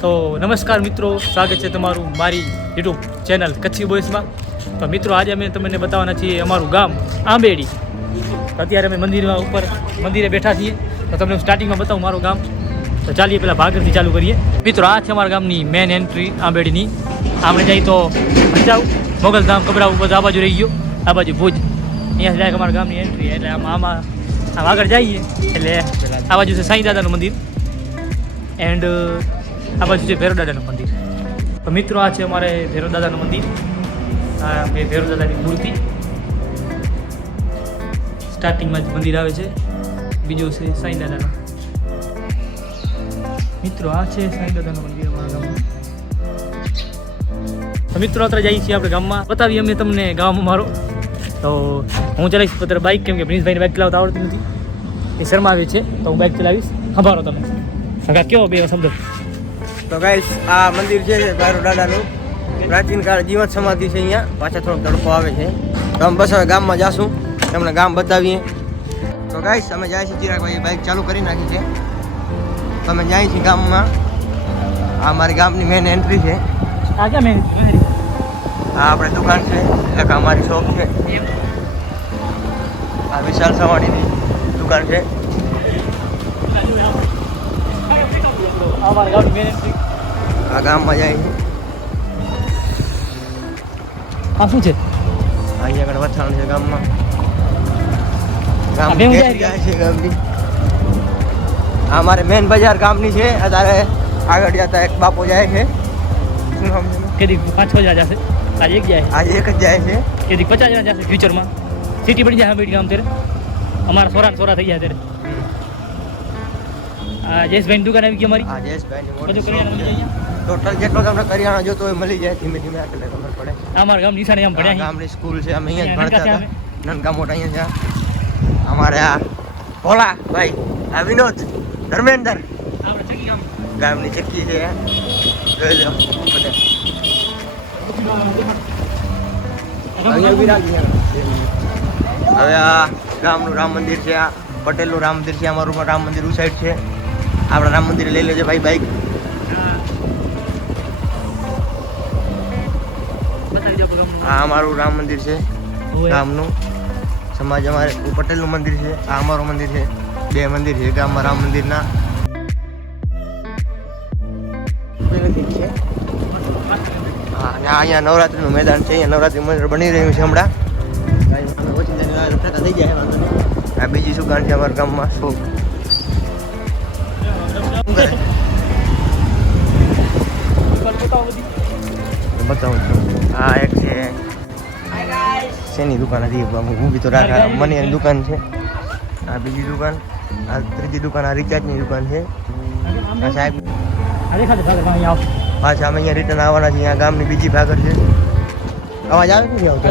તો નમસ્કાર મિત્રો, સ્વાગત છે તમારું મારી યુટ્યુબ ચેનલ કચ્છી બોયસમાં તો મિત્રો, આજે અમે તમને બતાવવાના છીએ અમારું ગામ આંબેડી. અત્યારે અમે મંદિરમાં ઉપર, મંદિરે બેઠા છીએ. તો તમને હું સ્ટાર્ટિંગમાં બતાવું મારું ગામ. તો ચાલીએ પહેલાં ભાગરથી ચાલુ કરીએ. મિત્રો, આ છે અમારા ગામની મેન એન્ટ્રી આંબેડીની. આપણે જઈએ તો ભચાઉ, મોગલધામ, કબરાઉ ઉપર આ બાજુ રહી ગયો. આ બાજુ ભુજ. અહીંયાથી જાય અમારા ગામની એન્ટ્રી એટલે આમ આમાં, આમ આગળ જઈએ. એટલે આ બાજુ છે સાંઈ દાદાનું મંદિર. એન્ડ આ બાજુ છે ભૈરવ દાદાનું મંદિર. તો મિત્રો, આ છે અમારે ભૈરવ દાદાનું મંદિર. આ બે ભૈરવ દાદાની મૂર્તિ. સ્ટાર્ટિંગમાં જ મંદિર આવે છે. બીજું છે સાંઈ દાદાનું. મિત્રો, આ છે સાંઈ દાદાનું મંદિર અમારા ગામમાં. મિત્રો, અત્યારે જઈએ છીએ આપણે ગામમાં. બતાવીએ અમે તમને ગામ મારો તો હું ચલાવીશ પત્ર બાઇક કેમ કે પ્રિન્સભાઈને બાઇક ચલાવતા આવડતી નથી. એ શરમાવે છે. તો હું બાઇક ચલાવીશ. સંભાળો તમે. હગા કેવો બે શબ્દ? તો ગાઈસ આ મંદિર છે બારો દાદાનું. પ્રાચીન કાળ જીવન સમાધિ છે અહીંયા. પાછા થોડોક તડકો આવે છે. તો અમે બસ હવે ગામમાં જાશું. તમને ગામ બતાવીએ. તો ગાઈસ અમે જાય છીએ ચિરાગભાઈ બાઇક ચાલુ કરી નાખી છે. તો અમે જાય છીએ ગામમાં. આ અમારી ગામની મેન એન્ટ્રી છે. આ ક્યાં મેં આ આપણે દુકાન છે. એક અમારી શોપ છે. આ વિશાલ સવાણીની દુકાન છે. આ ગામમાં જાય આ શું છે? અહીંયા આગળ વથાણ છે ગામમાં. ગામ જાય? જાય છે ગામની. અમારે મેન બજાર ગામની છે. અત્યારે આગળ જતા એક બાપો જાય છે. કેદી પાંચ છ જણા જશે. આજે એક જાય. આજે એક જ જાય છે. કેદી પચાસ જણા જશે ફ્યુચરમાં સિટી પડી જાય બેટી ગામ ત્યારે. અમારા સોરા સોરા થઈ જાય ત્યારે. આ જયેશભાઈની દુકાન આવી ગઈ અમારી. આ જયેશભાઈની બધું મોટી કરિયાણા મળી જાય ટોટલ જેટલો તમને કરિયાણા જોતો હોય મળી જાય ધીમે ધીમે એટલે ખબર પડે. અમારા ગામ નિશાને આમ ભણ્યા ગામની સ્કૂલ છે અમે અહીંયા ભણતા હતા. નનકા મોટા અહીંયા છે. અમારે આ ભોલા ભાઈ આ વિનોદ ધર્મેન્દર. ગામની ચક્કી છે. જોઈ લો હવે આ ગામનું રામ મંદિર છે આ પટેલનું રામ મંદિર છે અમારું રામ મંદિર સાઈડ છે. આપણે રામ મંદિરે લઈ લેજો ભાઈ બાઈક આ અમારું રામ મંદિર છે. ગામનું સમાજ અમારે પટેલનું મંદિર છે આ અમારું મંદિર છે બે મંદિર છે ગામમાં રામ મંદિરના અને અહીંયા નવરાત્રીનું મેદાન છે અહીંયા નવરાત્રી મંદિર બની રહ્યું છે હમણાં આ બીજી કારણ છે અમારા ગામમાં શું બતાવું છું આ એક છે. શેની દુકાન હતી? ઊભી તો રાખા મની દુકાન છે. આ બીજી દુકાન. આ ત્રીજી દુકાન, આ રિચાર્જની દુકાન છે. પાછા અમે અહીંયા રિટર્ન આવવાના છીએ. આ ગામની બીજી ભાગર છે. અવાજ આવે જતો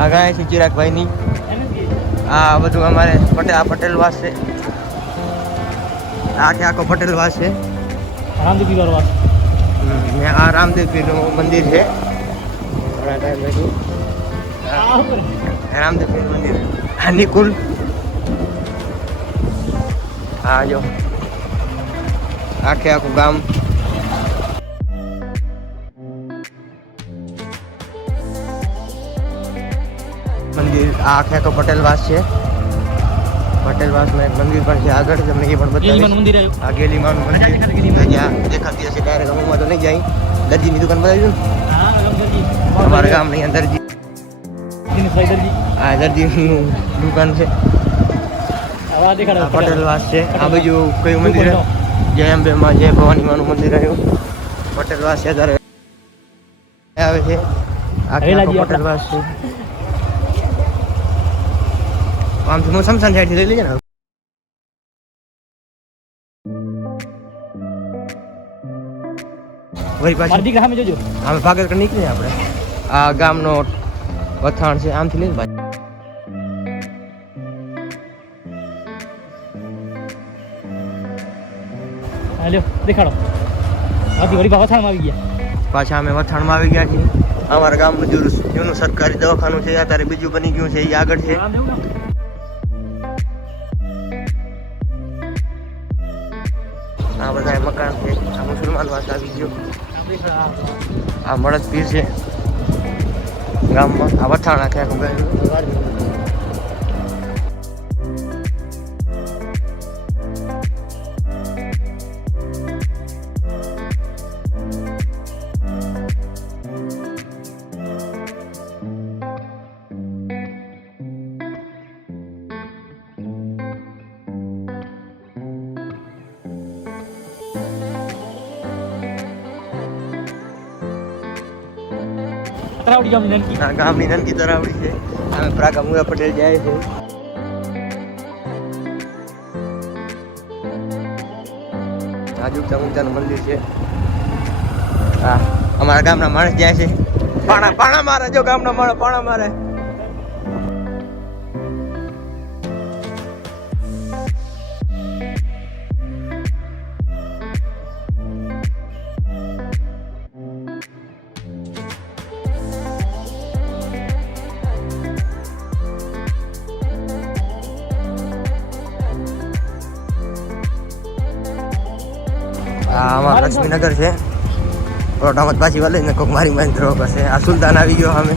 આ ગાય છે ચિરાગભાઈની. આ બધું અમારે પટેલ આ પટેલ વાસ છે. આ છે આખો પટેલ વાસ છે. રામદેવી વાત ને આ રામદેવ પીરનું મંદિર છે. ટાઈમ પછી રામદેવ પીર મંદિર આ નિકુલ. હા જો. આખે આખું ગામ. મંદિર આ આખે આખો પટેલ વાસ છે. પટેલવાસમાં એક મંદિર પણ છે આગળ તમને એ પણ બતાવીશ. મંદિર આવ્યું. આ ગેલીમાનું મંદિર. જ્યાં દેખાતી હશે ડાયરેક્ટ અમુકમાં તો નહીં જાય. દરજીની દુકાન બતાવી ને? અમારા ગામની અંદર આ દરજીનું દુકાન છે. આવા દેખાડે. પટેલવાસ છે. આ બાજુ કયું મંદિર જય અંબે માં જય ભવાની માનું મંદિર આવ્યું. પટેલવાસ છે ત્યારે આવે છે. આ. પટેલવાસ છે. આમથી હું સમસાન સાઈડથી લઈ લેજે ને વળી પાછી સામે જોજો. અમે ભાગર કરી નીકળીએ આપણે. આ ગામનો વથાણ છે આમથી લઈને ભાઈ હેલો દેખાડો. આથી વળી વથાણમાં આવી ગયા. પાછા અમે વથાણમાં આવી ગયા છીએ. અમારા ગામનું જૂનું સરકારી દવાખાનું છે અત્યારે બીજું બની ગયું છે એ આગળ છે. બધા મકાન છે. આ મુસલમાન પાસે આવી ગયો. આ મળદ પીર છે. ગામમાં. આ વઠાણા ક્યાંક ઉગાડ્યું. તરાવડી ગામની નનકી? હા, ગામની નનકી તરાવડી છે. અમે પ્રાગા અમુરા પટેલ જાય છે. આજુ ચામુંડાનું મંદિર છે. હા, અમારા ગામના માણસ જાય છે. પાણા પાણા મારે, જો ગામના માણસ પાણા મારે. આ અમારા લક્ષ્મીનગર છે. રોટામત પાછી વાલે ને કોક મારી મારી ધરો કરશે આ સુલતાન આવી ગયો અમે.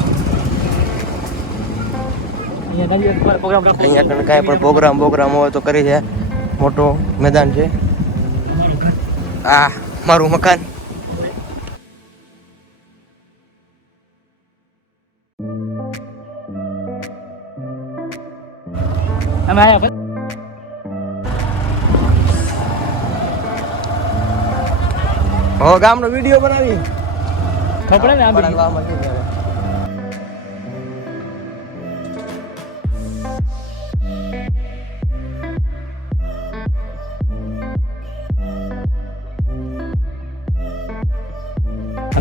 અહીંયા કણ કાંઈ પણ પ્રોગ્રામ પ્રોગ્રામ હોય તો કરી છે. મોટો મેદાન છે. આ મારું મકાન. અમે આયા હો ગામનો વીડિયો બનાવી ખબર ને આમ.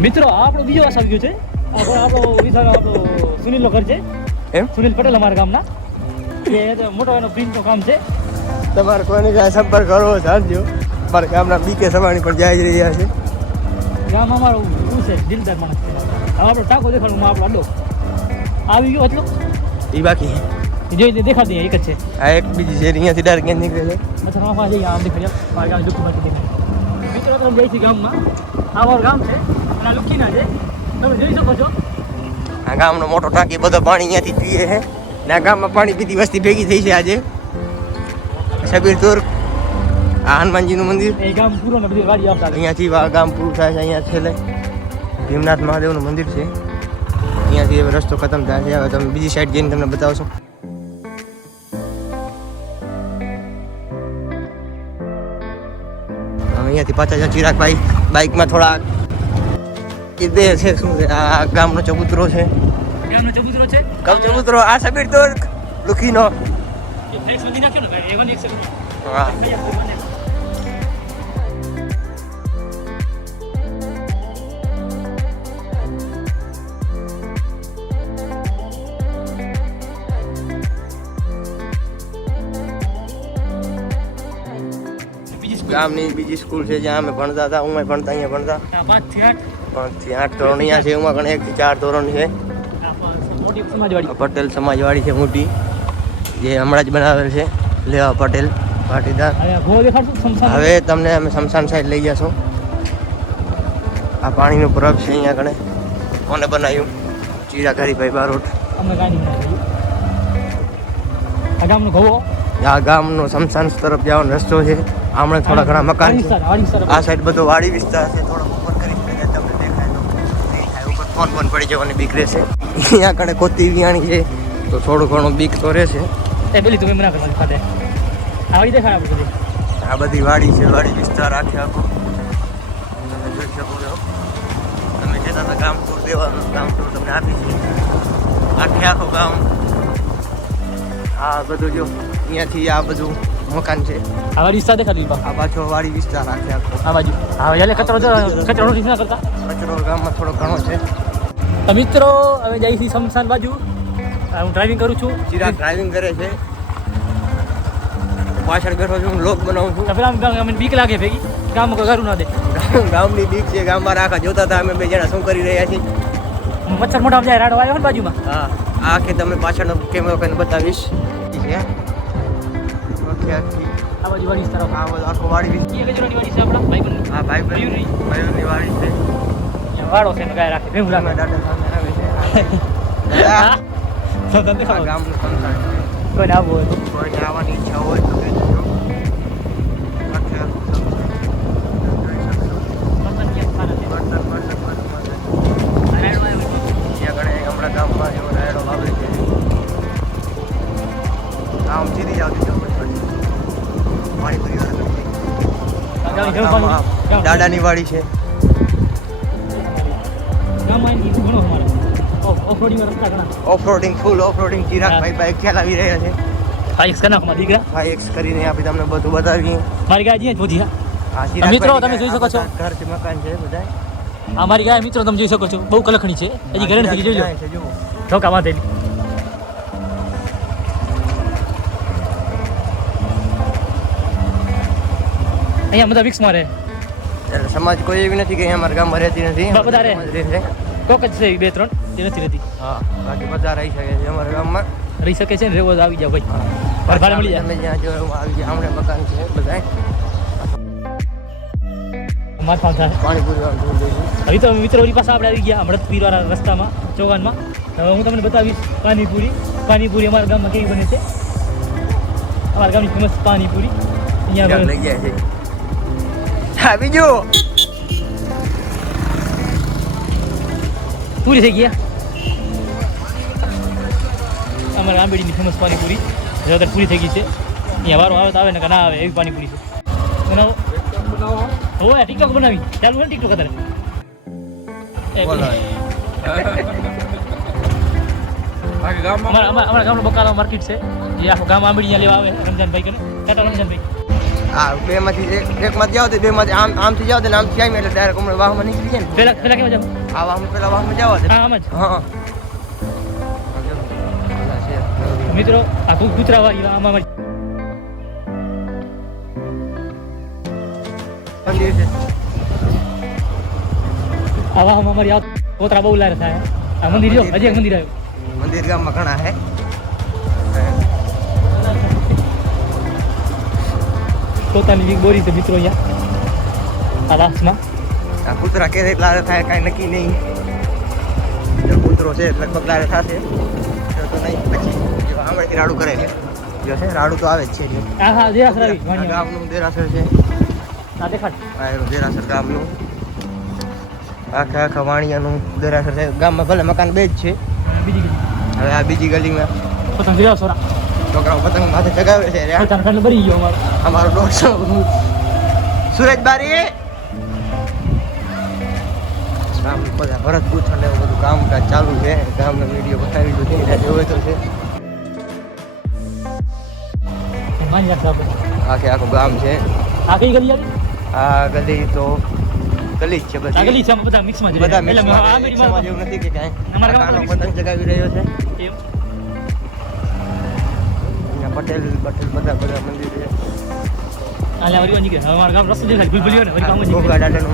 મિત્રો આપણો બીજો વાસ આવી ગયો છે. આપણો વિસ્તાર આપણો સુનિલનો ઘર છે. એમ? સુનિલ પટેલ અમારા ગામના. એ તો મોટો એનો પ્રિન્ટનું કામ છે. તમારે કોઈને કાંઈ સંપર્ક કરવો સાંજ્યો મારા ગામના બીકે સવાણી પણ જાય જ રહ્યા છે. ગામ અમારું શું છે? દિલદાર માણસ છે. હવે આપણો ટાંકો દેખાડું આપણો અડો આવી ગયો એટલો? એ બાકી દે દેખાતી એક જ છે. આ એક બીજી છે અહીંયાથી ડાયરેક્ટ ક્યાં નીકળે છે. અચ્છા આમાં જઈએ આમ આપ. મારા ગામ દુઃખ દેખાય. મિત્રો તમે જઈ છીએ ગામમાં. આ અમારું ગામ છે અને આ લુકીના છે. તમે જોઈ શકો છો. આ ગામનો મોટો ટાંકી બધો પાણી અહીંયાથી પીએ છે. ને આ ગામમાં પાણી પીતી વસ્તી ભેગી થઈ છે આજે. શબીર તુર આ હનુમાનજીનું મંદિર. અહીંયાથી ગામ પૂરું થાય છે અહીંયા છેલ્લે. ભીમનાથ મહાદેવનું મંદિર છે. અહીંયાથી હવે રસ્તો ખતમ થાય છે. હવે તમે બીજી સાઈડ જઈને તમને બતાવશો. અહીંયાથી પાછા જ્યાં ચિરાગભાઈ બાઇકમાં થોડા કીધે છે શું છે આ ગામનો ચબૂતરો છે. ગામનો ચબૂતરો છે? ચબૂતરો આ સબીર તો લુખીનો. એ ફ્લેક્સ વધી નાખ્યો ને ભાઈ એવાની એક હા. ગામની બીજી સ્કૂલ છે જ્યાં અમે ભણતા હતા હું ભણતા અહીંયા ભણતા. આ પાંચથી આઠ? ધોરણ અહીંયા છે એમાં પણ એક થી ચાર ધોરણ છે. પટેલ સમાજવાડી છે મોટી. જે હમણાં જ બનાવેલ છે લેવા પટેલ પાટીદાર. હવે તમને અમે શમશાન સાઈડ લઈ જશું. આ પાણીનું પરબ છે અહીંયા આગળ. કોને બનાવ્યું? ચીરાકારીભાઈ બારોટ. આ ગામનો શમશાન તરફ જવાનો રસ્તો છે. હમણાં થોડા ઘણા મકાન છે આ સાઈડ બધો વાડી વિસ્તાર છે થોડો ઉપર કરી તમને દેખાય તો. ઉપર ફોન ફોન પડી જવાની બીક રહેશે. અહીંયા કણે કોતી વિયાણી છે તો થોડું ઘણું બીક તો રહેશે. એ પેલી તું મના કરવાની ખાતે આવી દેખાય આપણે બધી. આ બધી વાડી છે વાડી વિસ્તાર આખે આખો. તમે જોઈ શકો છો. તમે જે તમે ગામ ટૂર દેવાનું ગામ ટૂર તમને આપી છે આખે આખો ગામ. આ બધું જો અહીંયાથી આ બધું મકાન છે. આ વાડી વિસ્તાર દીધો આ બાજુ વાડી વિસ્તાર આખે આખો. આ બાજુ. હા યાલે કચરો જો કચરો નથી ના કરતા? કચરો ગામમાં થોડો ઘણો છે. તો મિત્રો હવે જઈ છીએ શમશાન બાજુ. હું ડ્રાઇવિંગ કરું છું. ચિરાગ ડ્રાઇવિંગ કરે છે. પાછળ બેઠો છું હું લોક બનાવું છું. પેલા ગામ- બીક લાગે ભેગી. ગામ કોઈ ઘરું ના દે. ગામની બીક છે ગામમાં રાખા જોતા હતા અમે બે જણા શું કરી રહ્યા છીએ. મચ્છર મોટા જાય રાડો આવ્યો ને બાજુમાં. હા આ આખે તમે પાછળનો કેમેરો કરીને બતાવીશ. આખે આખી આ બાજુ વાડી વિસ્તાર આ બધો આખો વાડી વિસ્તાર એ ગજરાની વાડી છે આપણા? ભાઈ ભાઈ મયુરી. મયુરની વાડી છે. ગાય રાખે. ભેગું રાખે. દાદા સામે આવે છે. તો તમને ખબર? ગામનું કોઈને આવવું હોય તો. આવવાની ઈચ્છા હોય તો ગામ- દાદાની વાડી છે. ઓફ- ઓફરોડિંગ ફૂલ ઓફરોડિંગ ચિરાગભાઈ બાઈક ચલાવી રહ્યા છે? ફાઈવ કનાકમાં દીકરા. ફાઈવ એક્સ કરીને આપણે તમને બધું બતાવીએ. મારી ગાય જ પહોંચી હા. મિત્રો, તમે જોઈ શકો છો. ઘર છે મકાન છે બધા અમારી મારી ગાય મિત્રો તમે જોઈ શકો છો. બહુ કલખણી છે. હજી ઘરે નથી જોજો. જાય છે જુઓ. અહીંયા બધા વિક્સ મારે સમાજ કોઈ એવી નથી કે અહીંયા અમારા ગામમાં રહેતી નથી બધા રહે. કોક જ છે બે ત્રણ જે નથી રહેતી. હા બાકી બધા રહી શકે છે અમારા ગામમાં. રહી શકે છે ને રેવો આવી જાવ ભાઈ. પરભાર મળી જાય અમે જ્યાં. જો આવી જાય હમણાં મકાન છે બધા માથ પાન પાણીપુરી વાળું જોઈ લઈશું હવે તો મિત્રો ઓલી પાસે આપણે આવી ગયા હમણાં પીરવાળા રસ્તામાં ચોગાનમાં હવે હું તમને બતાવીશ પાણીપુરી. પાણીપુરી અમારા ગામમાં કેવી બને છે? અમારા ગામની ફેમસ પાણીપુરી. અહીંયા લઈ ગયા છે? હા બીજું? પૂરી થઈ ગયા અમારા આંબેડીની ફેમસ પાણીપુરી. અત્યારે પૂરી થઈ ગઈ છે. અહીંયા વારો આવે તો આવે ને કે ના આવે એવી પાણીપુરી છે. બનાવો. હોય ટિકટોક બનાવી. ચાલુ હોય ટિકટોક અત્યારે. અમારા અમારા અમારા ગામનો બકાલા માર્કેટ છે. એ આખું ગામ આંબેડી લેવા આવે રમજાનભાઈ કે ટાટા રમજાનભાઈ. હા બે માંથી એક માંથી જાવ બે માંથી આમ આમથી જાવ ને આમથી આવી એટલે ડાયરેક્ટ હમણાં વાહમાં નીકળી જાય ને. પેલા પેલા કેવા જાવ? આ વાહમાં પેલા વાહમાં જાવ હા આમ જ. હા. મિત્રો આ કુ- કૂતરાવાળી આમાં અમારી મંદિર છે આ વાહમાં અમારી આ કોતરા બહુ લારે થાય. આ મંદિર જો હજી એક મંદિર આવ્યું. મંદિર ગામમાં ઘણા હે. પોતાની એક બોરી છે મિત્રો અહીંયા આ લાસ્ટમાં આ કૂતરા કે લારે થાય કાંઈ નક્કી નહીં. જો કૂતરો છે લગભગ લારે થશે. તો નહીં પછી આમળેથી રાડું કરે છે. જો છે રાડું તો આવે જ છે આ હા દેરાસર આવી. ગામનું દેરાસર છે. આ દેખાડ. આ એનું દેરાસર ગામનું. આખા આખા વાણિયાનું દેરાસર છે. ગામમાં ભલે મકાન બે જ છે. બીજી હવે આ બીજી ગલીમાં. પોતાનું દેરાસરા છોકરાઓ પતંગ માથે ચગાવે છે રે. પોતાનું ગયો અમારો. અમારો દોઢસો સુરજ બારી બધા ભરત ગૂંથણ એવું બધું કામકાજ ચાલુ છે. ગામનો વીડિયો બતાવી દીધો એટલે જોવે તો છે. આખે આખું ગામ છે. આ કઈ ગલી આ ગલી તો ગલી છે બસ ગલી છે બધા મિક્સમાં. બધા મિક્સમાં આ મેરી માં એવું નથી કે કાંઈ અમારા પતંગ ચગાવી રહ્યો છે. પટેલ પટેલ બધા બધા મંદિર છે. અમારા ગામ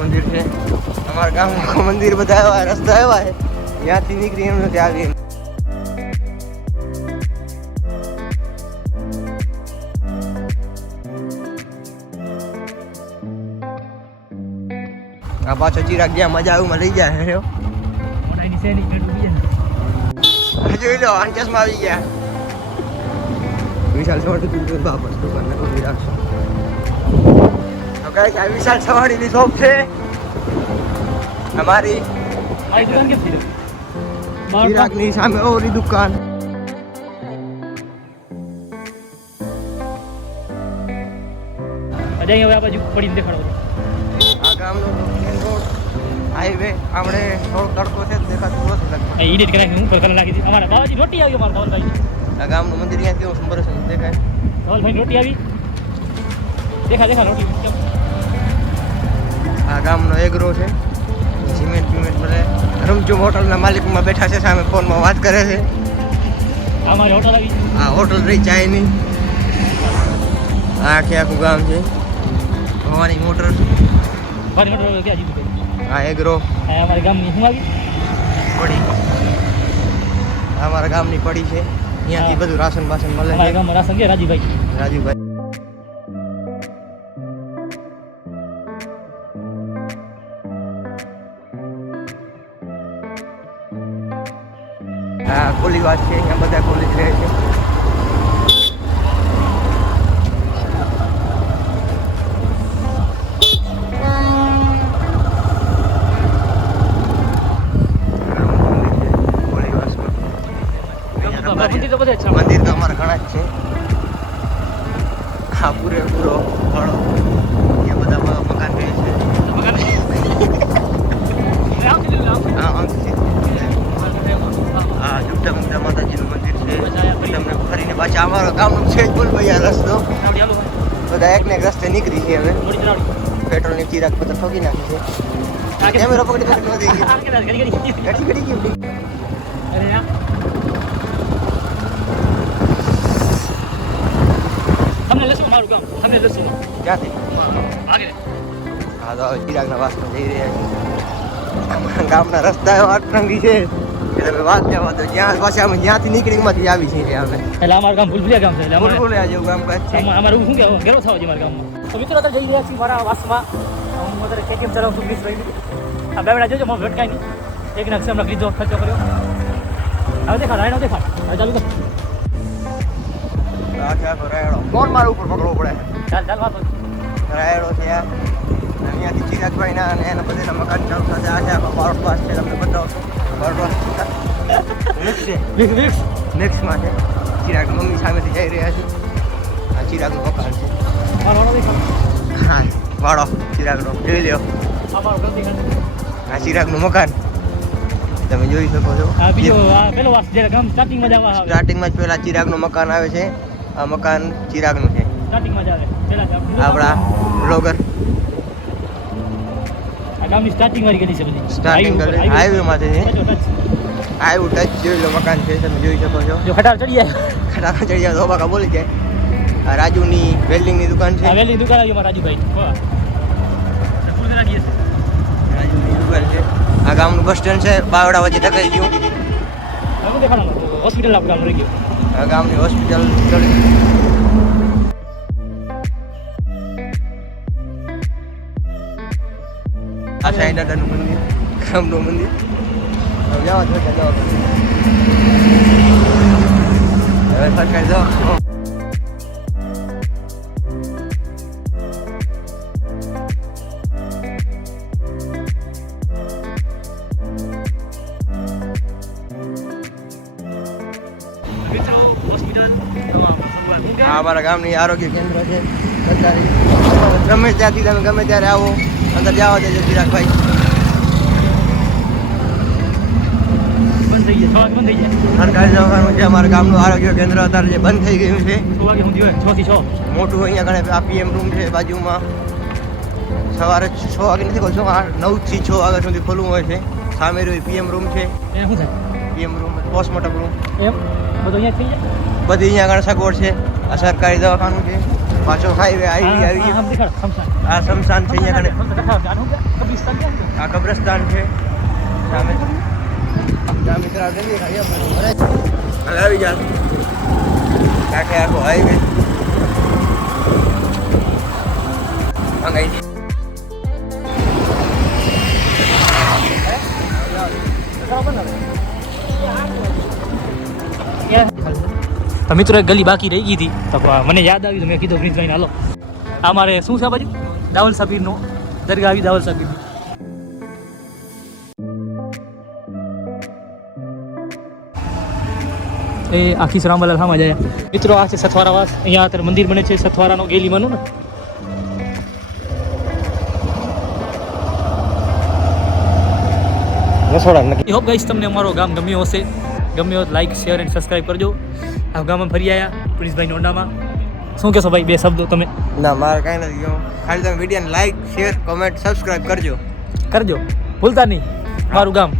મંદિર છે. અમારા ગામમાં મંદિર બધા એવા રસ્તા એવા છે. ત્યાંથી નીકળી એમ નથી આવી આ પાછો ચિરાગ ગયા મજા આવું લઈ જાય હે. જોઈ લો ચશ્મા આવી ગયા. વિશાલ સવાણી તું બાપસ દુકાન ને ઊભી રાખશો તો કઈ આ વિશાલ સવાડીની શોપ છે. અમારી ચિરાગની સામે ઓરી દુકાન. અજય હવે આ બાજુ પડીને દેખાડો. આ ગામનો મેન રોડ હાઈવે આપણે થોડો તડકો છે દેખાતું નથી એ એડિટ કરી હું પર કલર નાખી દીધી અમારા બાબાજી રોટી આવી અમારા ધવલભાઈ આ ગામનું મંદિર અહીંયા કેવું સુંદર છે દેખાય? ધવલભાઈ રોટી આવી. દેખા દેખા રોટી. આ ગામનો એગ્રો છે. સિમેન્ટ બિમેન્ટ મળે રમજુ હોટલના માલિકમાં બેઠા છે સામે ફોનમાં વાત કરે છે. અમારી હોટલ આવી. આ હોટલ રહી ચાયની. આ આખે આખું ગામ છે. ભવાની મોટર. ભવાની મોટર ક્યાં જીવું આ એગ્રો. અમારા ગામની શું આવી? પડી. અમારા ગામની પડી છે. અહીંયાથી બધું રાશન બાશન મળે અમારા ગામમાં રાશન છે રાજીભાઈ રાજીભાઈ આ કોલી વાત છે અહીંયા બધા કોલી રહે છે. મંદિર તો બધા છે મંદિર તો અમારા ઘણા જ છે. હા પૂરેપૂરો ઘણો. અહીંયા બધા મકાન રહે છે. પાછા અમારો ગામનું છે બોલ ભાઈ આ રસ્તો. બધા એક ને એક રસ્તે નીકળી છે હવે. પેટ્રોલની ચિરાગ બધા ઠોકી નાખી છે. કેમેરો પકડી પકડી વધી ઘડી ઘડી ગયું તમને લસું મારું ગામ તમને લસું ક્યાંથી આગળ હા તો ચિરાગના વાસમાં જઈ રહ્યા છીએ અમારા ગામના રસ્તા એવા અટરંગી છે એટલે વાત જવા દો જ્યાં પાછા અમે જ્યાંથી નીકળીમાંથી આવી છીએ અમે એટલે અમારું ગામ ભૂલભુલિયા ગામ છે એટલે અમારે આ જેવું કામકાજ છે આમાં અમારું શું કહેવું ગેરો થવા છે મારા ગામમાં તો મિત્રો અત્યારે જઈ રહ્યા છીએ મારા વાસમાં હું અત્યારે કે કેમ ચલાવું છું પ્લીઝ ભાઈ આ બે મિનિટ જોજો મારો ભટકાય નહીં એક હમણાં કીધો ખર્ચો કર્યો હવે દેખાડ રાયણો દેખાડ હવે ચાલુ કર આખે આખો રાયડો કોણ મારા ઉપર પકડવો પડે ચાલ ચાલ વાતો રાયડો છે. અહીંયાથી ચિરાગભાઈ ના અને એના બધા મકાન ચાલુ થશે. આ છે આખો પાવર પાસ છે તમને પાસ નેક્સ્ટ છે. ચિરાગ મમ્મી સામેથી જઈ રહ્યા છે. આ ચિરાગનું મકાન છે. હા વાળો ચિરાગનો. જોઈ લ્યો. આ ચિરાગનું મકાન. તમે જોઈ શકો છો. પેલો સ્ટાર્ટિંગમાં જ પહેલા ચિરાગનું મકાન આવે છે. આ મકાન ચિરાગનું છે. સ્ટાર્ટિંગમાં જ આવે. પેલા આપણે- બ્લોગર સ્ટાર્ટિંગ વાળી ગલી છે બધી. સ્ટાર્ટિંગ Highway હાઈવે માંથી છે ટચ લો મકાન છે તમે જોઈ શકો છો. જો ખટાર ચડી જાય. ખટારા ચડી જાય તો બાકા બોલી જાય. રાજુની વેલ્ડિંગની દુકાન છે. આ વેલી દુકાન આવી મારા રાજુભાઈ. રાજુની દુકાન છે. આ ગામનું બસ સ્ટેન્ડ છે બાવડા વચ્ચે ટકાઈ ગયું? હોસ્પિટલ આપણું ગામ રહી ગયું. આ ગામની હોસ્પિટલ ચડી સાંઈ દાદાનું મંદિર ગામનું મંદિર. હવે જાઓ તો જાઓ. હવે સરકાર જાઓ. મિત્રો હોસ્પિટલ આ અમારા ગામની આરોગ્ય કેન્દ્ર છે. સરકારી. ગમે ત્યાંથી તમે ગમે ત્યારે આવો. અંદર જવા દેજો ચિરાગભાઈ સરકારી દવાખાનું છે અમારા ગામનું આરોગ્ય કેન્દ્ર અત્યારે જે બંધ થઈ ગયું છે. થી મોટું અહીંયા આ પીએમ રૂમ છે બાજુમાં. સવારે છ વાગે નથી ખોલશું આ નવથી છ વાગ્યા સુધી ખોલવું હોય છે. સામે રહ્યું પીએમ રૂમ છે. પીએમ રૂમ પોસ્ટમોર્ટમ રૂમ એમ? બધું અહીંયા થઈ જાય? બધી અહીંયા આગળ સગવડ છે. આ સરકારી દવાખાનું છે. પાછો હાઈવે આવી આવી આ- શમશાન છે અહીંયા? આ કબ્રસ્તાન છે. સામે. આવી જા કાંઠે આખો હાઈવે મંગાઈ તો મિત્રો એક ગલી બાકી રહી ગઈ હતી. તો મને યાદ આવ્યું તો મેં કીધું પ્રિન્સભાઈને હાલો. આ મારે શું છે બાજુ? દાવલ સાબીરનો દરગાહ આવી દાવલ સાબીર એ આખી રામલાલ સામા જાય. મિત્રો આ છે સથવારા વાસ અહીંયા અત્યારે મંદિર બને છે સથવારાનો ને. રસોડા નક્કી. એ હોપ ગાઈસ તમને અમારો ગામ ગમ્યો હશે. ગમ્યો લાઈક શેર એન્ડ સબસ્ક્રાઈબ કરજો. ગામમાં ફરી આવ્યા પ્રિન્સભાઈ નોંડામાં શું કહેશો ભાઈ બે શબ્દો તમે? ના મારે કાંઈ નથી કહ્યું ખાલી તમે વિડીયોને લાઈક શેર કોમેન્ટ સબસ્ક્રાઈબ કરજો. કરજો. ભૂલતા નહીં. મારું ગામ.